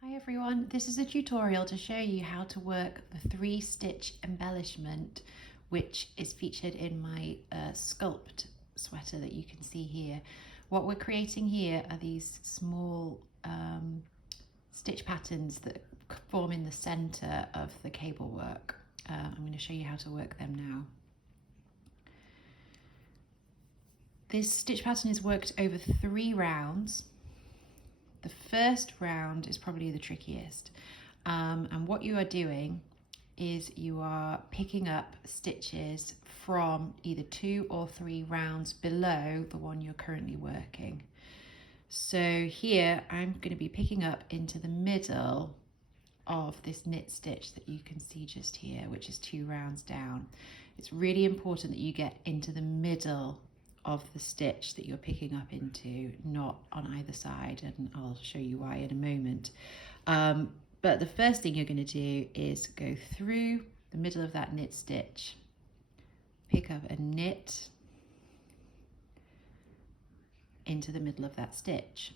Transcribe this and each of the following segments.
Hi everyone, this is a tutorial to show you how to work the 3-stitch embellishment which is featured in my Sculpt sweater that you can see here. What we're creating here are these small stitch patterns that form in the center of the cable work. I'm going to show you how to work them now. This stitch pattern is worked over 3 rounds. The first round is probably the trickiest, and what you are doing is you are picking up stitches from either 2 or 3 rounds below the one you're currently working. So here I'm going to be picking up into the middle of this knit stitch that you can see just here, which is 2 rounds down. It's really important that you get into the middle of the stitch that you're picking up into, not on either side, and I'll show you why in a moment. But the first thing you're going to do is go through the middle of that knit stitch, pick up a knit into the middle of that stitch.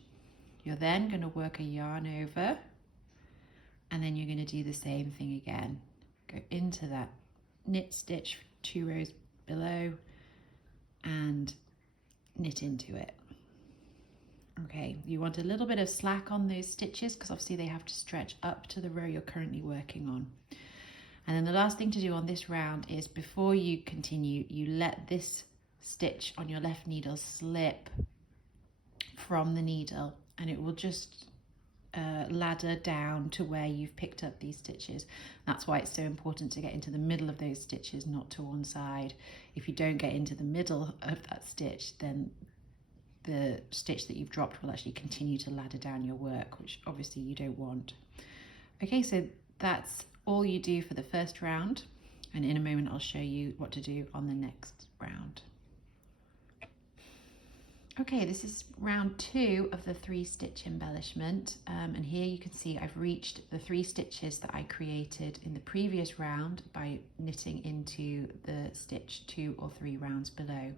You're then going to work a yarn over, and then you're going to do the same thing again. Go into that knit stitch 2 rows below and knit into it. Okay, you want a little bit of slack on those stitches because obviously they have to stretch up to the row you're currently working on. And then the last thing to do on this round is, before you continue, you let this stitch on your left needle slip from the needle, and it will just ladder down to where you've picked up these stitches. That's why it's so important to get into the middle of those stitches, not to one side. If you don't get into the middle of that stitch, then the stitch that you've dropped will actually continue to ladder down your work, which obviously you don't want. Okay, so that's all you do for the first round, and in a moment I'll show you what to do on the next round. Okay, this is round 2 of the 3-stitch embellishment, and here you can see I've reached the 3 stitches that I created in the previous round by knitting into the stitch 2 or 3 rounds below.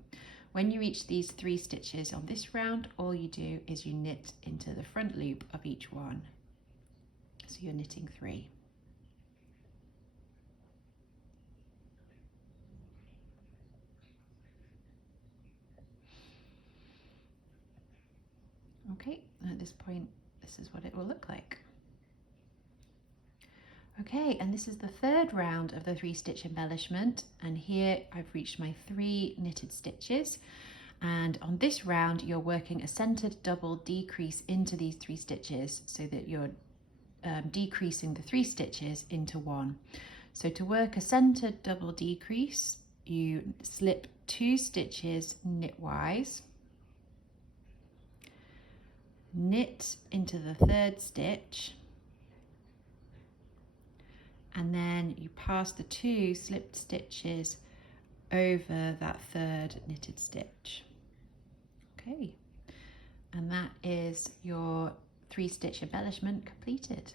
When you reach these 3 stitches on this round, all you do is you knit into the front loop of each one. So you're knitting 3. Okay, and at this point, this is what it will look like. Okay, and this is the 3rd round of the 3-stitch embellishment, and here I've reached my 3 knitted stitches, and on this round you're working a centered double decrease into these 3 stitches so that you're decreasing the 3 stitches into 1. So to work a centered double decrease, you slip 2 stitches knitwise, knit into the 3rd stitch, and then you pass the 2 slipped stitches over that 3rd knitted stitch. Okay, and that is your 3-stitch embellishment completed.